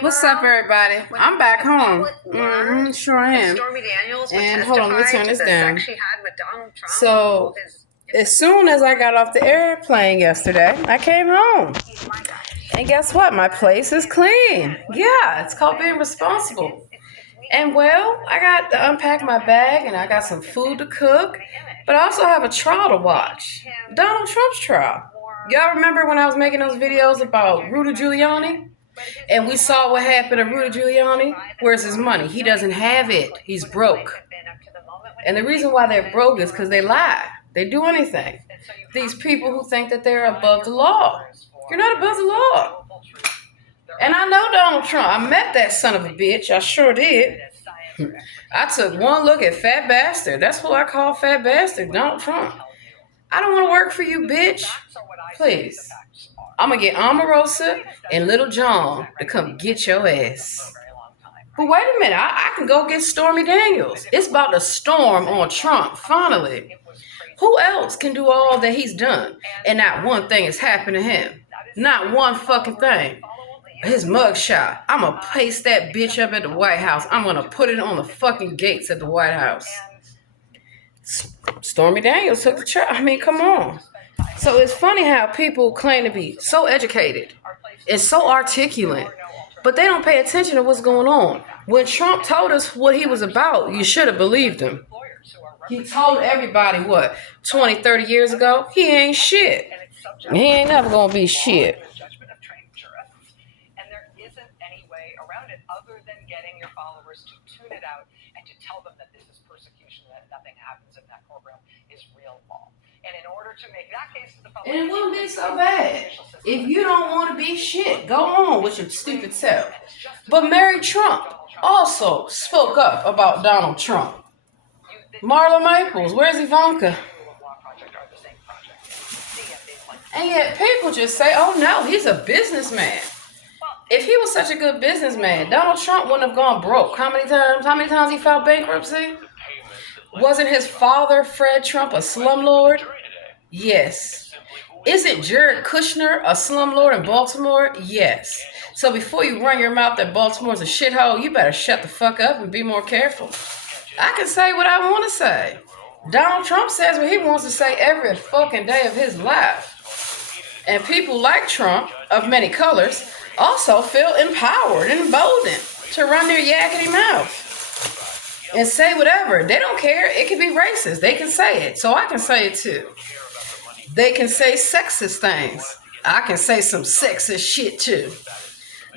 What's up, everybody? I'm back home. Sure I am. And hold on, let me turn this down. So, as soon as I got off the airplane yesterday, I came home. And guess what? My place is clean. Yeah, it's called being responsible. And well, I got to unpack my bag and I got some food to cook, but I also have a trial to watch. Donald Trump's trial. Y'all remember when I was making those videos about Rudy Giuliani? And we saw what happened to Rudy Giuliani. Where's his money? He doesn't have it. He's broke. And the reason why they're broke is because they lie. They do anything. These people who think that they're above the law. You're not above the law. And I know Donald Trump. I met that son of a bitch. I sure did. I took one look at Fat Bastard. That's who I call Fat Bastard, Donald Trump. I don't want to work for you, bitch. Please. I'm going to get Omarosa and Little John to come get your ass. But wait a minute. I can go get Stormy Daniels. It's about to storm on Trump, finally. Who else can do all that he's done? And not one thing has happened to him. Not one fucking thing. His mugshot. I'm going to paste that bitch up at the White House. I'm going to put it on the fucking gates at the White House. Stormy Daniels took the trial. I mean, come on. So it's funny how people claim to be so educated and so articulate, but they don't pay attention to what's going on. When Trump told us what he was about, you should have believed him. He told everybody what, 20, 30 years ago? He ain't shit. He ain't never gonna be shit. Other than getting your followers to tune it out and to tell them that this is persecution, that nothing happens in that courtroom is real law. And in order to make that case to the public, and it wouldn't be so bad. If you don't want to be shit, go on with your stupid self. But Mary Trump also spoke up about Donald Trump. Marla Maples, where's Ivanka? And yet people just say, oh no, he's a businessman. If he was such a good businessman, Donald Trump wouldn't have gone broke. How many times he filed bankruptcy? Wasn't his father, Fred Trump, a slumlord? Yes. Isn't Jared Kushner a slumlord in Baltimore? Yes. So before you run your mouth that Baltimore's a shithole, you better shut the fuck up and be more careful. I can say what I want to say. Donald Trump says what he wants to say every fucking day of his life. And people like Trump, of many colors, also feel empowered and emboldened to run their yakety mouth and say whatever. They don't care. It can be racist. They can say it. So I can say it too. They can say sexist things. I can say some sexist shit too.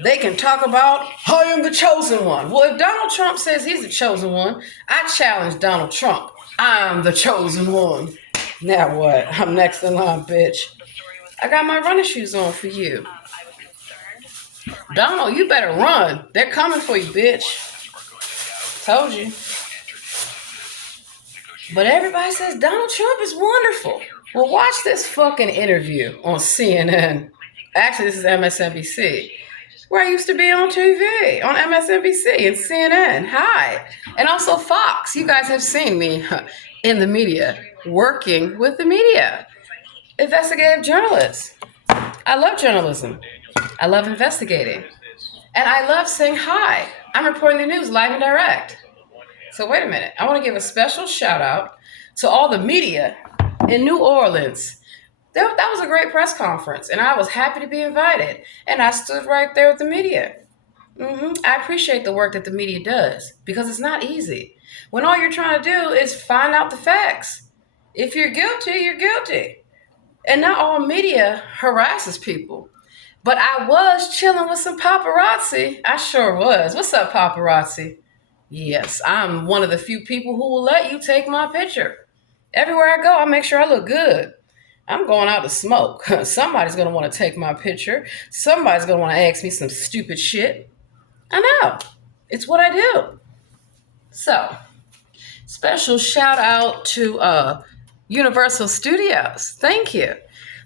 They can talk about, I am the chosen one. Well, if Donald Trump says he's the chosen one, I challenge Donald Trump. I'm the chosen one. Now what? I'm next in line, bitch. I got my running shoes on for you. Donald, you better run. They're coming for you, bitch. Told you. But everybody says Donald Trump is wonderful. Well, watch this fucking interview on CNN. Actually, this is MSNBC. Where I used to be on TV, on MSNBC and CNN. Hi. And also Fox. You guys have seen me in the media, working with the media. Investigative journalists. I love journalism. I love investigating. And I love saying hi. I'm reporting the news live and direct. So wait a minute. I want to give a special shout out to all the media in New Orleans. That was a great press conference. And I was happy to be invited. And I stood right there with the media. I appreciate the work that the media does because it's not easy. When all you're trying to do is find out the facts. If you're guilty, you're guilty. And not all media harasses people. But I was chilling with some paparazzi. I sure was. What's up, paparazzi? Yes, I'm one of the few people who will let you take my picture. Everywhere I go, I make sure I look good. I'm going out to smoke. Somebody's going to want to take my picture. Somebody's going to want to ask me some stupid shit. I know. It's what I do. So, special shout out to Universal Studios. Thank you.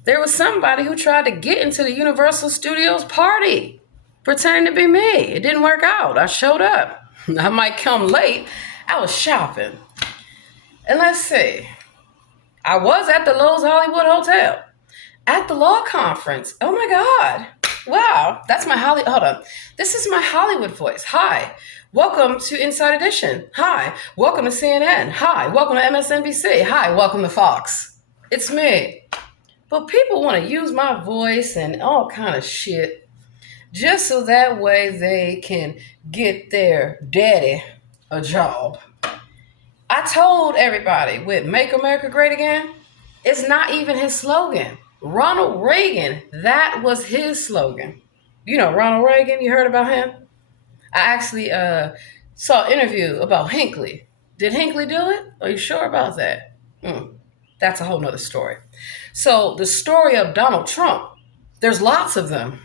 There was somebody who tried to get into the Universal Studios party, pretending to be me. It didn't work out. I showed up. I might come late. I was shopping. And let's see. I was at the Lowe's Hollywood Hotel at the law conference. Oh my God. Wow, that's my Hold on. This is my Hollywood voice. Hi, welcome to Inside Edition. Hi, welcome to CNN. Hi, welcome to MSNBC. Hi, welcome to Fox. It's me. But people want to use my voice and all kind of shit just so that way they can get their daddy a job. I told everybody with Make America Great Again, it's not even his slogan. Ronald Reagan, that was his slogan. You know Ronald Reagan, you heard about him? I actually saw an interview about Hinckley. Did Hinckley do it? Are you sure about that? That's a whole nother story. So the story of Donald Trump, there's lots of them.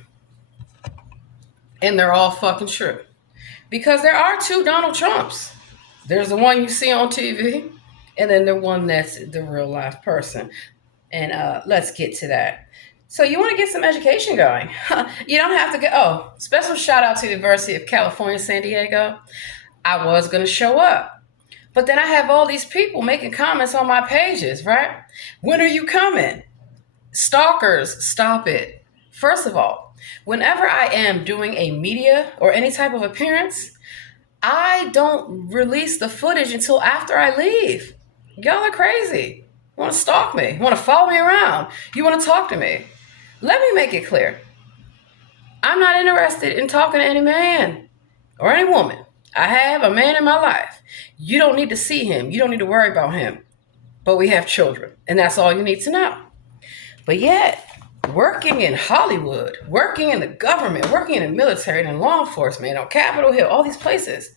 And they're all fucking true. Because there are two Donald Trumps. There's the one you see on TV, and then the one that's the real life person. And let's get to that. So you want to get some education going. You don't have to go. Oh, special shout out to the University of California, San Diego. I was going to show up. But then I have all these people making comments on my pages, right? When are you coming? Stalkers, stop it. First of all, whenever I am doing a media or any type of appearance, I don't release the footage until after I leave. Y'all are crazy. You want to stalk me? You want to follow me around? You want to talk to me? Let me make it clear. I'm not interested in talking to any man or any woman. I have a man in my life. You don't need to see him. You don't need to worry about him. But we have children, and that's all you need to know. But yet, working in Hollywood, working in the government, working in the military and in law enforcement, on Capitol Hill, all these places,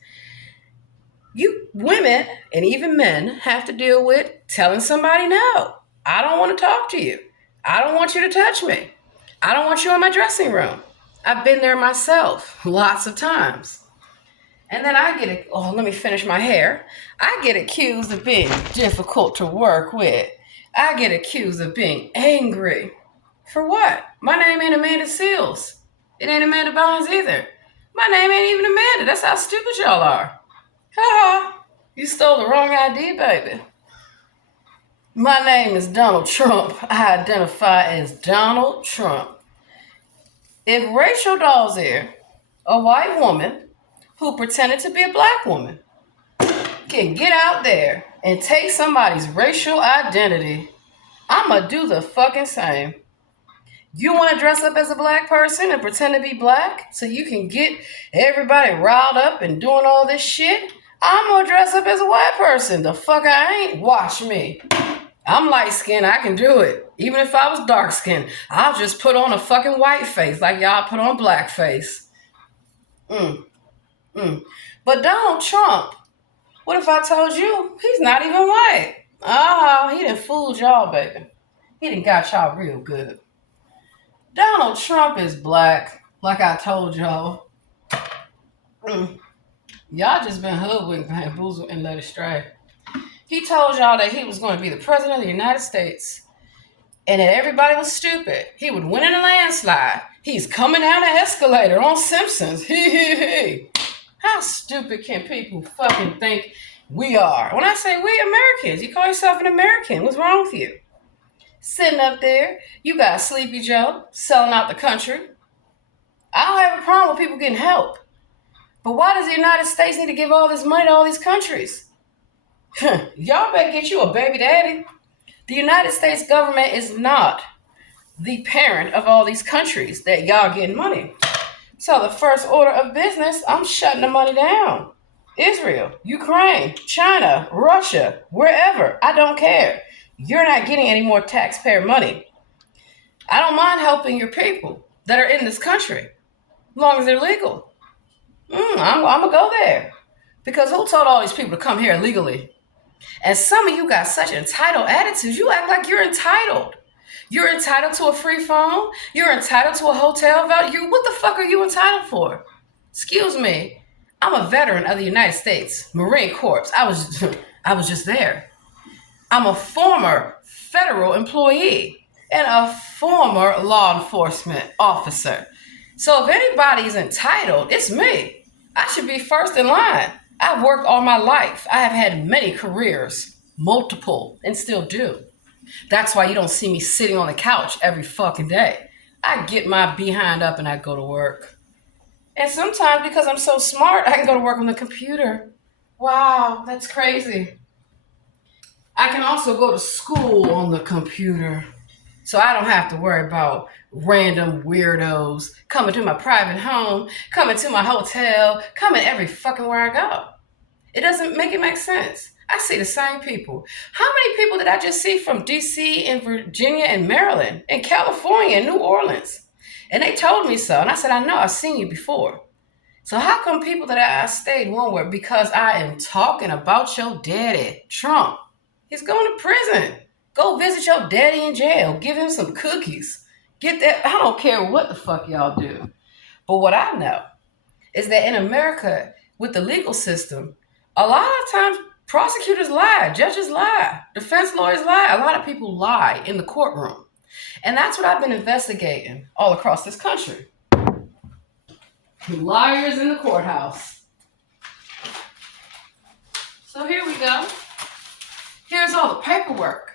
you women and even men have to deal with telling somebody, no, I don't want to talk to you. I don't want you to touch me. I don't want you in my dressing room. I've been there myself lots of times. And then let me finish my hair. I get accused of being difficult to work with. I get accused of being angry. For what? My name ain't Amanda Seals. It ain't Amanda Bynes either. My name ain't even Amanda. That's how stupid y'all are. Ha ha. You stole the wrong ID, baby. My name is Donald Trump. I identify as Donald Trump. If Rachel Dolezal, a white woman who pretended to be a black woman, can get out there and take somebody's racial identity, I'ma do the fucking same. You want to dress up as a black person and pretend to be black so you can get everybody riled up and doing all this shit? I'm gonna dress up as a white person. The fuck I ain't. Watch me. I'm light skinned. I can do it. Even if I was dark skinned, I'll just put on a fucking white face like y'all put on black face. But Donald Trump, what if I told you he's not even white? He done fooled y'all, baby. He done got y'all real good. Donald Trump is black, like I told y'all. Y'all just been hoodwinked, bamboozled, and led astray. He told y'all that he was going to be the president of the United States and that everybody was stupid. He would win in a landslide. He's coming down the escalator on Simpsons. How stupid can people fucking think we are? When I say we Americans, you call yourself an American. What's wrong with you? Sitting up there, you got Sleepy Joe selling out the country. I don't have a problem with people getting help. But why does the United States need to give all this money to all these countries? Y'all better get you a baby daddy. The United States government is not the parent of all these countries that y'all getting money. So the first order of business, I'm shutting the money down. Israel, Ukraine, China, Russia, wherever, I don't care. You're not getting any more taxpayer money. I don't mind helping your people that are in this country, as long as they're legal. I'm going to go there. Because who told all these people to come here legally? And some of you got such entitled attitudes. You act like you're entitled. You're entitled to a free phone. You're entitled to a hotel value. What the fuck are you entitled for? Excuse me. I'm a veteran of the United States Marine Corps. I was just there. I'm a former federal employee and a former law enforcement officer. So if anybody's entitled, it's me. I should be first in line. I've worked all my life. I have had many careers, multiple, and still do. That's why you don't see me sitting on the couch every fucking day. I get my behind up and I go to work. And sometimes because I'm so smart, I can go to work on the computer. Wow, that's crazy. I can also go to school on the computer. So I don't have to worry about random weirdos coming to my private home, coming to my hotel, coming every fucking where I go. It doesn't make it make sense. I see the same people. How many people did I just see from DC and Virginia and Maryland and California and New Orleans? And they told me so. And I said, I know, I've seen you before. So how come people that I stayed one with? Because I am talking about your daddy, Trump. He's going to prison. Go visit your daddy in jail. Give him some cookies. Get that. I don't care what the fuck y'all do. But what I know is that in America, with the legal system, a lot of times prosecutors lie, judges lie, defense lawyers lie. A lot of people lie in the courtroom. And that's what I've been investigating all across this country. Liars in the courthouse. So here we go. Here's all the paperwork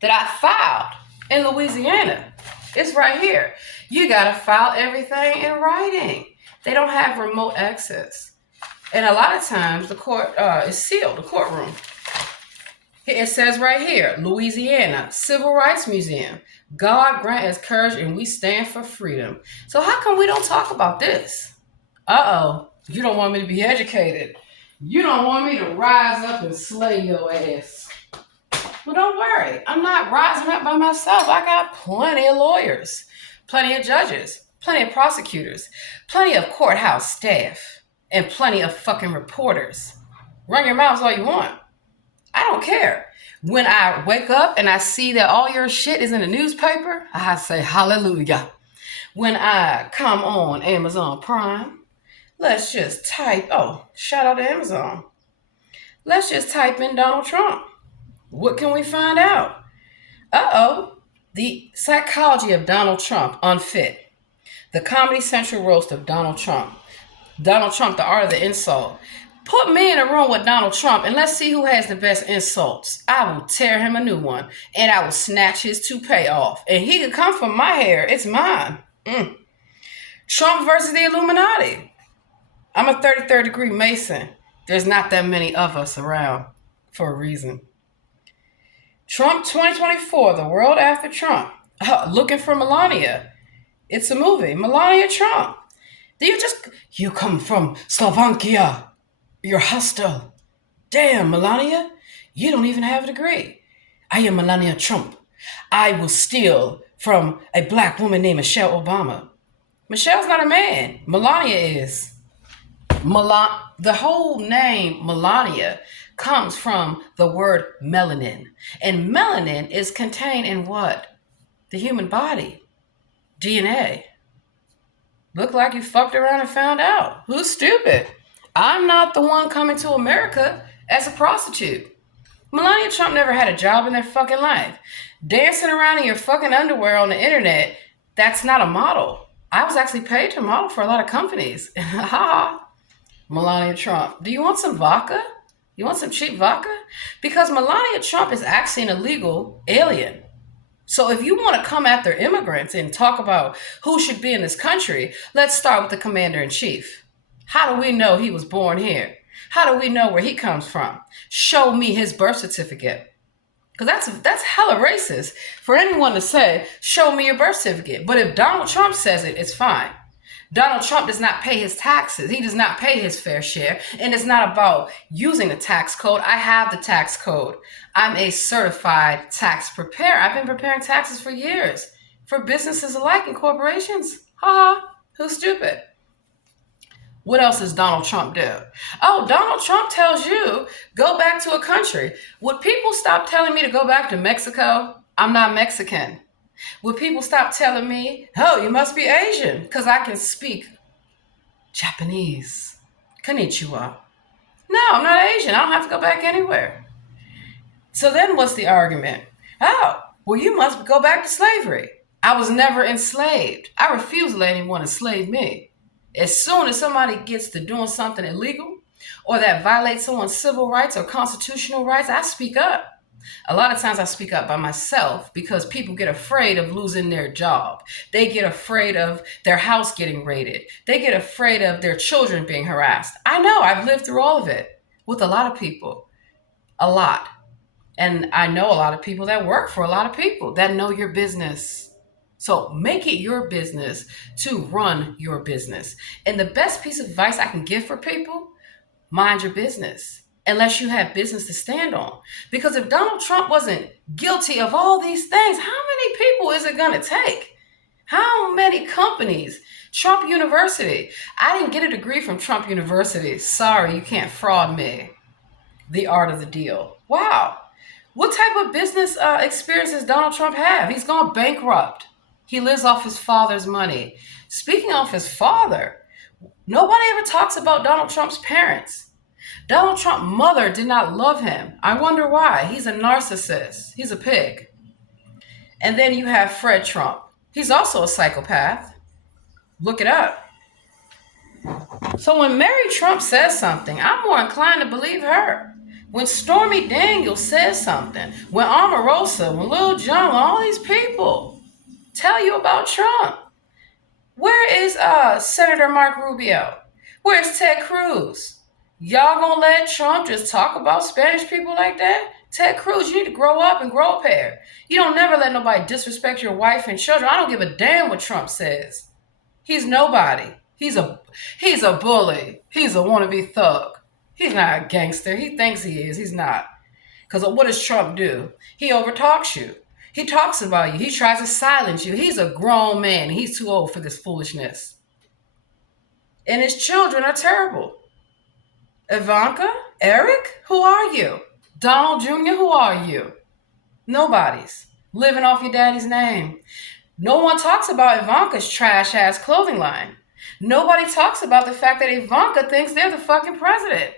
that I filed in Louisiana. It's right here. You gotta file everything in writing. They don't have remote access. And a lot of times the court is sealed, the courtroom. It says right here, Louisiana Civil Rights Museum. God grant us courage and we stand for freedom. So how come we don't talk about this? Uh-oh, you don't want me to be educated. You don't want me to rise up and slay your ass. Well, don't worry. I'm not rising up by myself. I got plenty of lawyers, plenty of judges, plenty of prosecutors, plenty of courthouse staff, and plenty of fucking reporters. Run your mouths all you want. I don't care. When I wake up and I see that all your shit is in the newspaper, I say hallelujah. When I come on Amazon Prime, let's just type, shout out to Amazon. Let's just type in Donald Trump. What can we find out? The psychology of Donald Trump, unfit. The Comedy Central roast of Donald Trump. Donald Trump, the art of the insult. Put me in a room with Donald Trump and let's see who has the best insults. I will tear him a new one and I will snatch his toupee off. And he could come from my hair. It's mine. Trump versus the Illuminati. I'm a 33rd degree Mason. There's not that many of us around for a reason. Trump 2024, the world after Trump. Looking for Melania. It's a movie. Melania Trump. You come from Slovakia. You're hostile. Damn, Melania. You don't even have a degree. I am Melania Trump. I will steal from a black woman named Michelle Obama. Michelle's not a man. Melania is. The whole name Melania comes from the word melanin. And melanin is contained in what? The human body. DNA. Look like you fucked around and found out. Who's stupid? I'm not the one coming to America as a prostitute. Melania Trump never had a job in their fucking life. Dancing around in your fucking underwear on the internet, that's not a model. I was actually paid to model for a lot of companies. Melania Trump. Do you want some vodka? You want some cheap vodka? Because Melania Trump is actually an illegal alien. So if you want to come after immigrants and talk about who should be in this country, let's start with the commander-in-chief. How do we know he was born here? How do we know where he comes from? Show me his birth certificate. Because that's hella racist for anyone to say, show me your birth certificate. But if Donald Trump says it, it's fine. Donald Trump does not pay his taxes. He does not pay his fair share. And it's not about using the tax code. I have the tax code. I'm a certified tax preparer. I've been preparing taxes for years for businesses alike and corporations. Who's stupid? What else does Donald Trump do? Donald Trump tells you, go back to a country. Would people stop telling me to go back to Mexico? I'm not Mexican. Would people stop telling me, you must be Asian because I can speak Japanese? Konnichiwa. No, I'm not Asian. I don't have to go back anywhere. So then what's the argument? You must go back to slavery. I was never enslaved. I refuse to let anyone enslave me. As soon as somebody gets to doing something illegal or that violates someone's civil rights or constitutional rights, I speak up. A lot of times I speak up by myself because people get afraid of losing their job. They get afraid of their house getting raided. They get afraid of their children being harassed. I know, I've lived through all of it with a lot of people. A lot. And I know a lot of people that work for a lot of people that know your business. So make it your business to run your business. And the best piece of advice I can give for people, mind your business. Unless you have business to stand on. Because if Donald Trump wasn't guilty of all these things, how many people is it going to take? How many companies? Trump University. I didn't get a degree from Trump University. Sorry, you can't fraud me. The art of the deal. Wow. What type of business experience does Donald Trump have? He's gone bankrupt. He lives off his father's money. Speaking of his father, nobody ever talks about Donald Trump's parents. Donald Trump's mother did not love him. I wonder why. He's a narcissist. He's a pig. And then you have Fred Trump. He's also a psychopath. Look it up. So when Mary Trump says something, I'm more inclined to believe her. When Stormy Daniels says something, when Omarosa, when Lil Jon, when all these people tell you about Trump, where is Senator Mark Rubio? Where's Ted Cruz? Y'all gonna let Trump just talk about Spanish people like that? Ted Cruz, you need to grow up and grow a pair. You don't never let nobody disrespect your wife and children. I don't give a damn what Trump says. He's nobody. He's a bully. He's a wannabe thug. He's not a gangster. He thinks he is. He's not. Because what does Trump do? He overtalks you. He talks about you. He tries to silence you. He's a grown man. He's too old for this foolishness. And his children are terrible. Ivanka? Eric? Who are you? Donald Jr., who are you? Nobody's. Living off your daddy's name. No one talks about Ivanka's trash-ass clothing line. Nobody talks about the fact that Ivanka thinks they're the fucking president,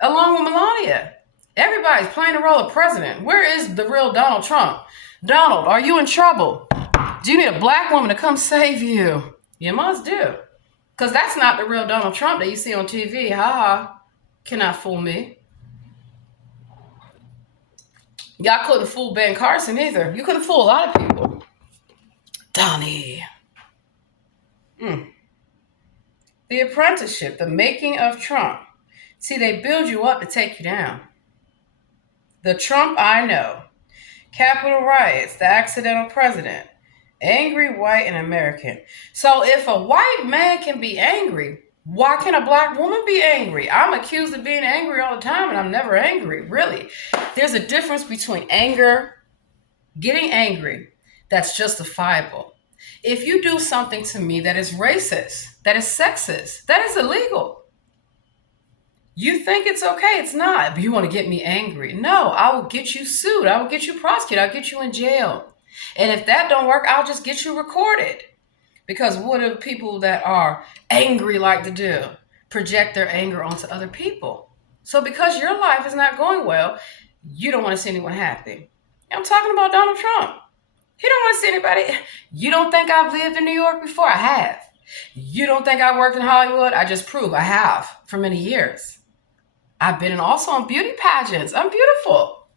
along with Melania. Everybody's playing the role of president. Where is the real Donald Trump? Donald, are you in trouble? Do you need a black woman to come save you? You must do. Because that's not the real Donald Trump that you see on TV. Ha ha. Cannot fool me. Y'all couldn't fool Ben Carson either. You couldn't fool a lot of people. Donnie. The Apprenticeship, the making of Trump. See, they build you up to take you down. The Trump I know. Capitol riots, the accidental president. Angry, white, and American. So if a white man can be angry, why can a black woman be angry? I'm accused of being angry all the time, and I'm never angry, really. There's a difference between anger, getting angry, that's justifiable. If you do something to me that is racist, that is sexist, that is illegal. You think it's okay, it's not. But you want to get me angry. No, I will get you sued. I will get you prosecuted. I'll get you in jail. And if that don't work, I'll just get you recorded. Because what do people that are angry like to do? Project their anger onto other people. So because your life is not going well, you don't want to see anyone happy. I'm talking about Donald Trump. He don't want to see anybody. You don't think I've lived in New York before? I have. You don't think I worked in Hollywood? I just proved I have for many years. I've been also on beauty pageants. I'm beautiful.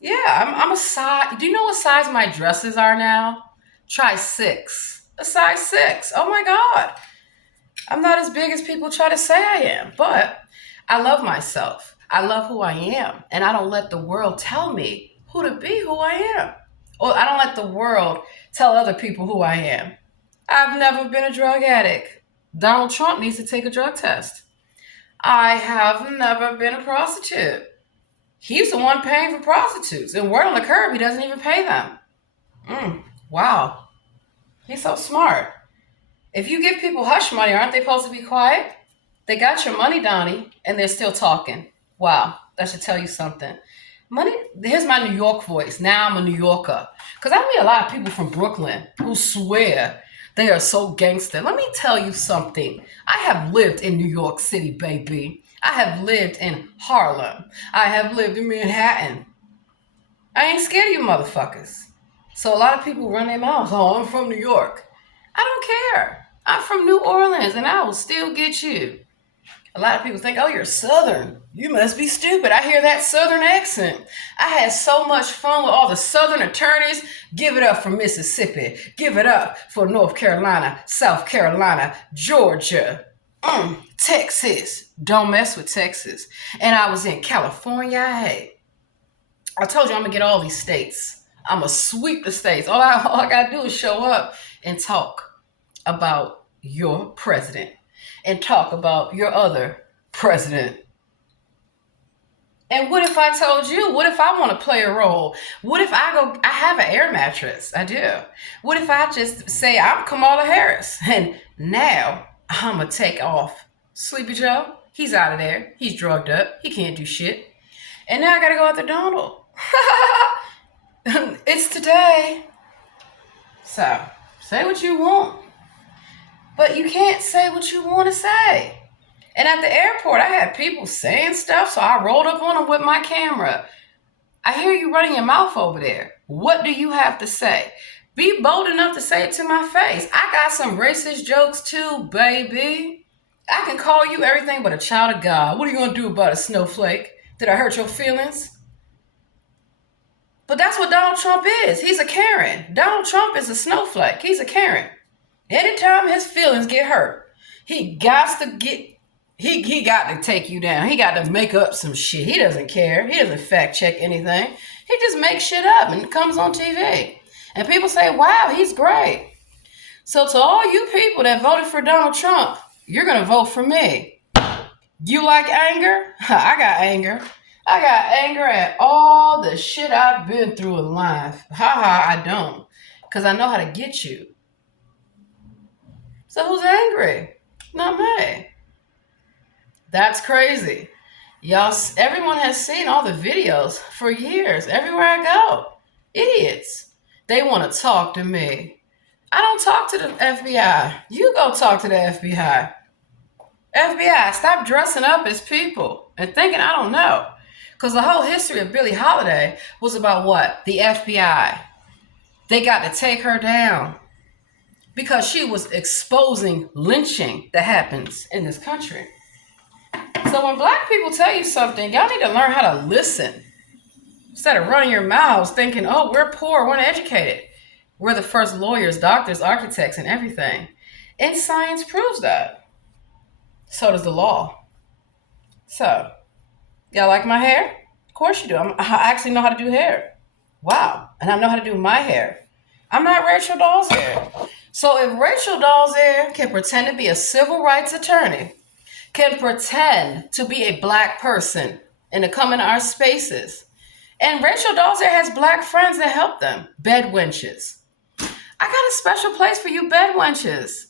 Yeah, I'm a size. Do you know what size my dresses are now? Try 6. A size 6. Oh my God. I'm not as big as people try to say I am, but I love myself. I love who I am. And I don't let the world tell me who to be who I am. Or I don't let the world tell other people who I am. I've never been a drug addict. Donald Trump needs to take a drug test. I have never been a prostitute. He's the one paying for prostitutes. And word on the curb, he doesn't even pay them. Wow. He's so smart. If you give people hush money, aren't they supposed to be quiet? They got your money, Donnie, and they're still talking. Wow, that should tell you something. Money, here's my New York voice. Now I'm a New Yorker. Because I meet a lot of people from Brooklyn who swear they are so gangster. Let me tell you something. I have lived in New York City, baby. I have lived in Harlem. I have lived in Manhattan. I ain't scared of you motherfuckers. So a lot of people run their mouths. Oh, I'm from New York. I don't care. I'm from New Orleans and I will still get you. A lot of people think, oh, you're Southern. You must be stupid. I hear that Southern accent. I had so much fun with all the Southern attorneys. Give it up for Mississippi. Give it up for North Carolina, South Carolina, Georgia, Texas. Don't mess with Texas. And I was in California. Hey, I told you I'm going to get all these states. I'm going to sweep the states. All I got to do is show up and talk about your president and talk about your other president. And what if I told you? What if I want to play a role? What if I have an air mattress? I do. What if I just say I'm Kamala Harris and now I'm going to take off Sleepy Joe? He's out of there. He's drugged up. He can't do shit. And now I got to go after Donald. It's today. So, say what you want. But you can't say what you want to say. And at the airport, I had people saying stuff, so I rolled up on them with my camera. I hear you running your mouth over there. What do you have to say? Be bold enough to say it to my face. I got some racist jokes too, baby. I can call you everything but a child of God. What are you going to do about a snowflake? Did I hurt your feelings? But that's what Donald Trump is. He's a Karen. Donald Trump is a snowflake. He's a Karen. Anytime his feelings get hurt, he got to take you down. He got to make up some shit. He doesn't care. He doesn't fact check anything. He just makes shit up and it comes on TV. And people say, wow, he's great. So to all you people that voted for Donald Trump, you're going to vote for me. You like anger? I got anger. I got anger at all the shit I've been through in life. I don't. Because I know how to get you. So who's angry? Not me. That's crazy. Y'all, everyone has seen all the videos for years. Everywhere I go. Idiots. They want to talk to me. I don't talk to the FBI. You go talk to the FBI. FBI, stop dressing up as people and thinking I don't know. Because the whole history of Billie Holiday was about what? The FBI. They got to take her down because she was exposing lynching that happens in this country. So when black people tell you something, y'all need to learn how to listen. Instead of running your mouths thinking, oh, we're poor, we're uneducated. We're the first lawyers, doctors, architects, and everything. And science proves that. So does the law. So, y'all like my hair? Of course you do. I actually know how to do hair. Wow. And I know how to do my hair. I'm not Rachel Dolezal. So if Rachel Dolezal can pretend to be a civil rights attorney, can pretend to be a black person and to come in our spaces, and Rachel Dolezal has black friends that help them, bed wenches. I got a special place for you bed wenches.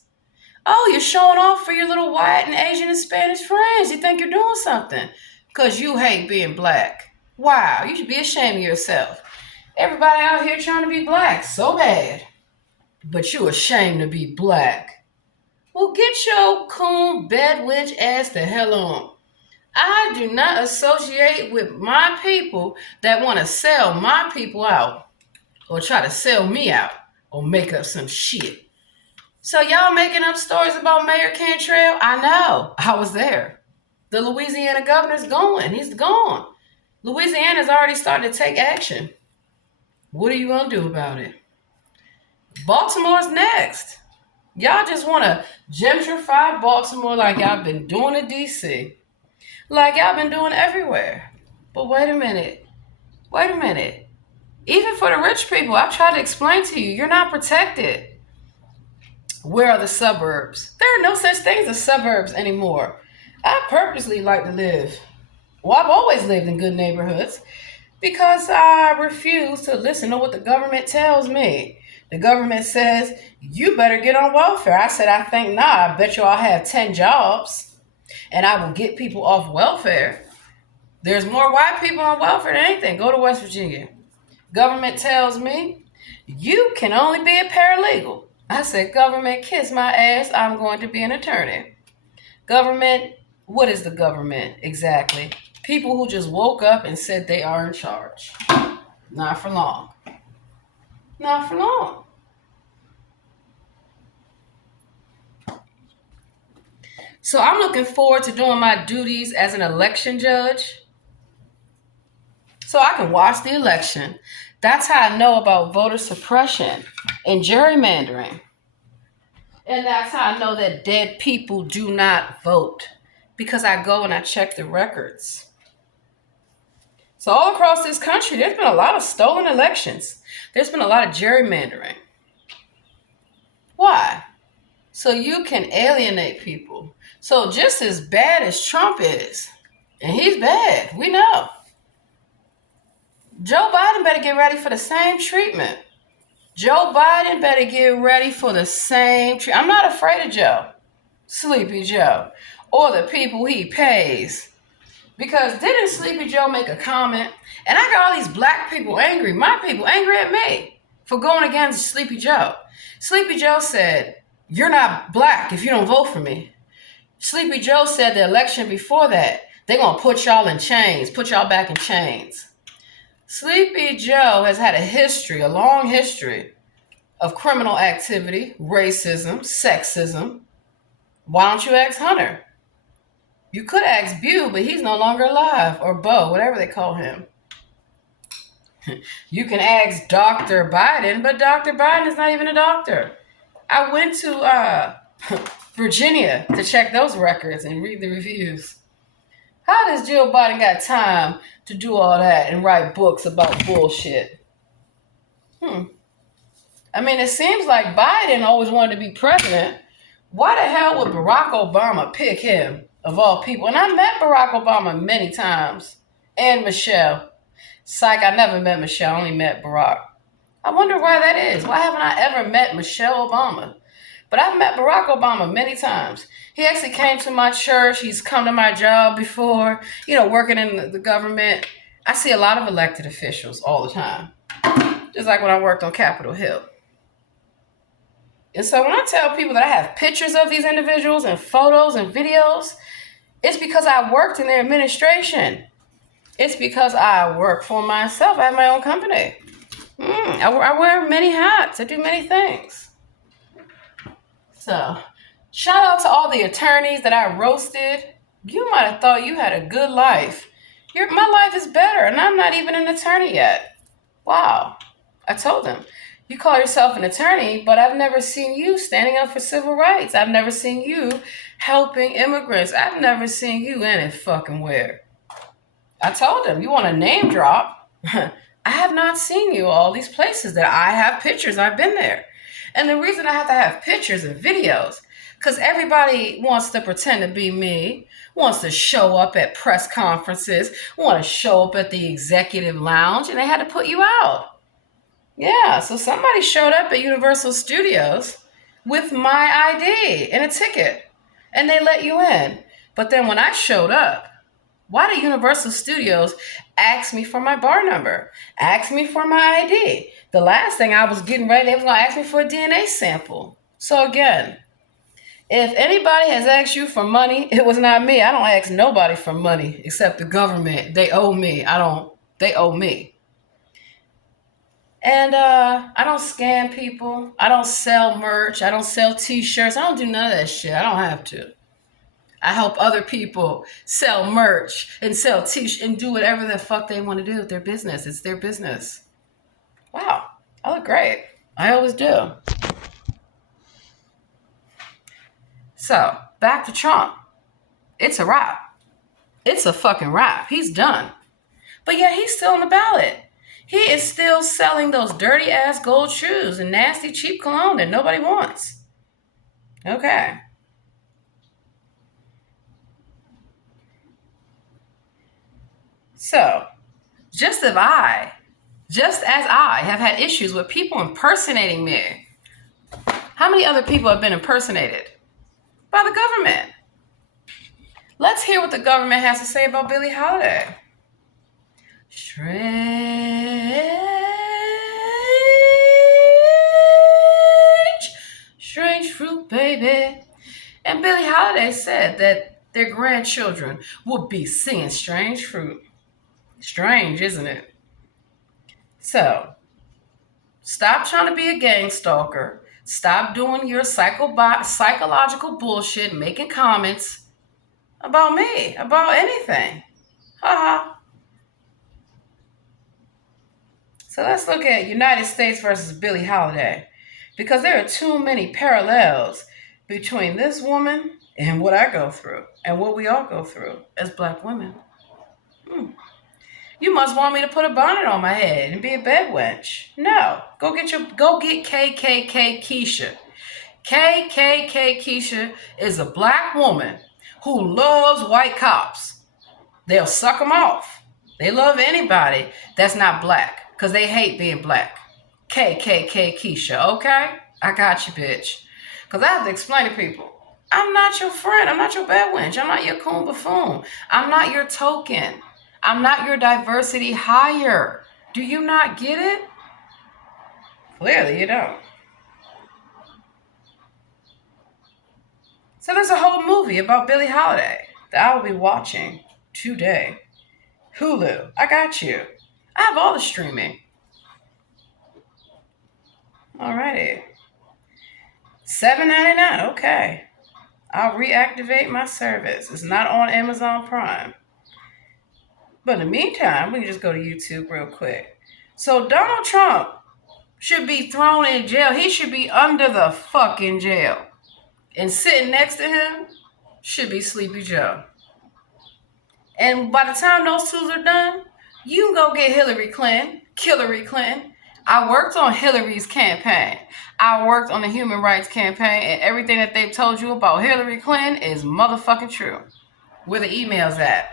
Oh, you're showing off for your little white and Asian and Spanish friends. You think you're doing something because you hate being black. Wow, you should be ashamed of yourself. Everybody out here trying to be black so bad, but you ashamed to be black. Well, get your coon bed wench ass the hell on. I do not associate with my people that want to sell my people out or try to sell me out or make up some shit. So y'all making up stories about Mayor Cantrell? I know. I was there. The Louisiana governor's going. He's gone. Louisiana's already started to take action. What are you going to do about it? Baltimore's next. Y'all just want to gentrify Baltimore like y'all been doing in D.C. Like y'all been doing everywhere. But wait a minute. Even for the rich people, I've tried to explain to you, you're not protected. Where are the suburbs? There are no such things as suburbs anymore. I purposely like to live. Well, I've always lived in good neighborhoods because I refuse to listen to what the government tells me. The government says, you better get on welfare. I said, I think not. I bet you I'll have 10 jobs and I will get people off welfare. There's more white people on welfare than anything. Go to West Virginia. Government tells me, you can only be a paralegal. I said, government, kiss my ass. I'm going to be an attorney. Government, what is the government exactly? People who just woke up and said they are in charge. Not for long. Not for long. So I'm looking forward to doing my duties as an election judge so I can watch the election. That's how I know about voter suppression and gerrymandering. And that's how I know that dead people do not vote because I go and I check the records. So, all across this country, there's been a lot of stolen elections, there's been a lot of gerrymandering. Why? So you can alienate people. So, just as bad as Trump is, and he's bad, we know, Joe Biden better get ready for the same treatment. Joe Biden better get ready for the same treatment. I'm not afraid of Joe, Sleepy Joe, or the people he pays. Because didn't Sleepy Joe make a comment? And I got all these black people angry, my people angry at me for going against Sleepy Joe. Sleepy Joe said, "You're not black if you don't vote for me." Sleepy Joe said the election before that, they're going to put y'all in chains, put y'all back in chains. Sleepy Joe has had a history, a long history of criminal activity, racism, sexism. Why don't you ask Hunter? You could ask Bew, but he's no longer alive, or Bo, whatever they call him. You can ask Dr. Biden, but Dr. Biden is not even a doctor. I went to Virginia to check those records and read the reviews. How does Jill Biden got time to do all that and write books about bullshit? I mean, it seems like Biden always wanted to be president. Why the hell would Barack Obama pick him, of all people? And I met Barack Obama many times. And Michelle. Psych, I never met Michelle, I only met Barack. I wonder why that is. Why haven't I ever met Michelle Obama? But I've met Barack Obama many times. He actually came to my church. He's come to my job before, working in the government. I see a lot of elected officials all the time. Just like when I worked on Capitol Hill. And so when I tell people that I have pictures of these individuals and photos and videos, it's because I worked in their administration. It's because I work for myself. I have my own company. I wear many hats. I do many things. So, shout out to all the attorneys that I roasted. You might have thought you had a good life. My life is better, and I'm not even an attorney yet. Wow. I told them, you call yourself an attorney, but I've never seen you standing up for civil rights. I've never seen you helping immigrants. I've never seen you in it fucking where. I told them, you want a name drop? I have not seen you all these places that I have pictures. I've been there. And the reason I have to have pictures and videos, because everybody wants to pretend to be me, wants to show up at press conferences, want to show up at the executive lounge, and they had to put you out. Yeah, so somebody showed up at Universal Studios with my ID and a ticket, and they let you in. But then when I showed up, why did Universal Studios ask me for my bar number, ask me for my ID? The last thing I was getting ready, they were going to ask me for a DNA sample. So again, if anybody has asked you for money, it was not me. I don't ask nobody for money except the government. They owe me. They owe me. And I don't scam people. I don't sell merch. I don't sell t-shirts. I don't do none of that shit. I don't have to. I help other people sell merch and sell t-shirts and do whatever the fuck they want to do with their business. It's their business. Wow, I look great. I always do. So, back to Trump. It's a wrap. It's a fucking wrap. He's done. But yet he's still on the ballot. He is still selling those dirty ass gold shoes and nasty cheap cologne that nobody wants. Okay. So, just as I have had issues with people impersonating me, how many other people have been impersonated? By the government. Let's hear what the government has to say about Billie Holiday. Strange fruit, baby. And Billie Holiday said that their grandchildren would be singing Strange Fruit. Strange, isn't it? So, stop trying to be a gang stalker. Stop doing your psychological bullshit, making comments about me, about anything. Haha. So let's look at United States versus Billie Holiday, because there are too many parallels between this woman and what I go through and what we all go through as Black women. You must want me to put a bonnet on my head and be a bed wench. No, go get KKK Keisha. KKK Keisha is a Black woman who loves white cops. They'll suck them off. They love anybody that's not Black because they hate being Black. KKK Keisha, okay? I got you, bitch. Because I have to explain to people, I'm not your friend. I'm not your bed wench. I'm not your coon buffoon. I'm not your token. I'm not your diversity hire. Do you not get it? Clearly you don't. So there's a whole movie about Billie Holiday that I will be watching today. Hulu, I got you. I have all the streaming. Alrighty. $7.99, okay. I'll reactivate my service. It's not on Amazon Prime. But in the meantime, we can just go to YouTube real quick. So Donald Trump should be thrown in jail. He should be under the fucking jail. And sitting next to him should be Sleepy Joe. And by the time those two are done, you can go get Hillary Clinton. I worked on Hillary's campaign. I worked on the human rights campaign, and everything that they've told you about Hillary Clinton is motherfucking true. Where the email's at?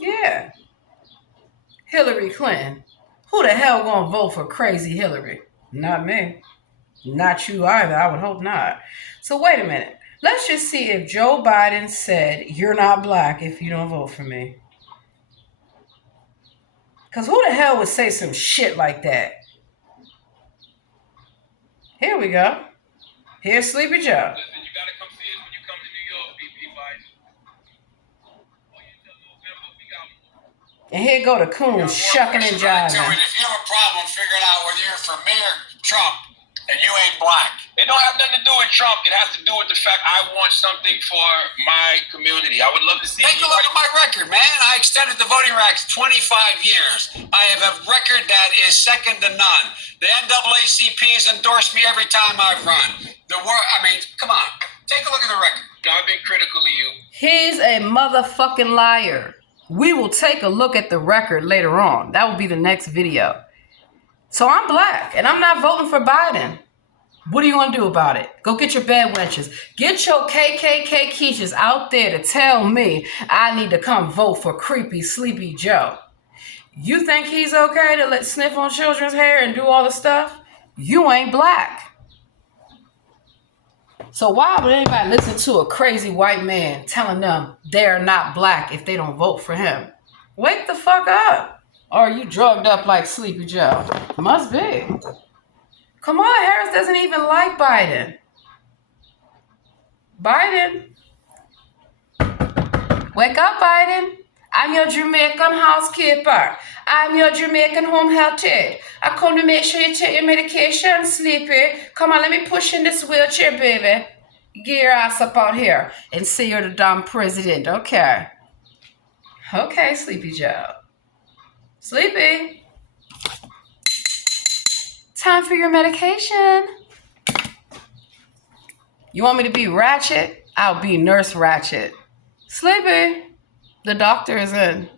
Yeah. Hillary Clinton. Who the hell gonna vote for crazy Hillary? Not me. Not you either. I would hope not. So wait a minute. Let's just see if Joe Biden said, you're not Black if you don't vote for me. Because who the hell would say some shit like that? Here we go. Here's Sleepy Joe. Listen, you gotta come see us when you come to New York, BP Biden. And here go the coon shucking and jiving. If you have a problem figuring out whether you're for me or Trump and you ain't Black, It don't have nothing to do with Trump. It has to do with the fact I want something for my community. I would love to see. take a look at my record, man. I extended the voting rights 25 years. I have a record that is second to none. The NAACP has endorsed me every time I've run. Come on. Take a look at the record. I've been critical of you. He's a motherfucking liar. We will take a look at the record later on. That will be the next video. So I'm Black, and I'm not voting for Biden. What are you going to do about it? Go get your bed wenches. Get your KKK Keishas out there to tell me I need to come vote for creepy Sleepy Joe. You think he's okay to let sniff on children's hair and do all the stuff? You ain't Black. So why would anybody listen to a crazy white man telling them they're not Black if they don't vote for him? Wake the fuck up. Or are you drugged up like Sleepy Joe? Must be. Kamala Harris doesn't even like Biden. Wake up, Biden. I'm your Jamaican housekeeper. I'm your Jamaican home health aide. I come to make sure you take your medication, Sleepy. Come on, let me push in this wheelchair, baby. Get your ass up out here and say you're the damn president. Okay. Okay, Sleepy Joe. Sleepy. Time for your medication. You want me to be Ratchet? I'll be Nurse Ratchet. Sleepy. The doctor is in.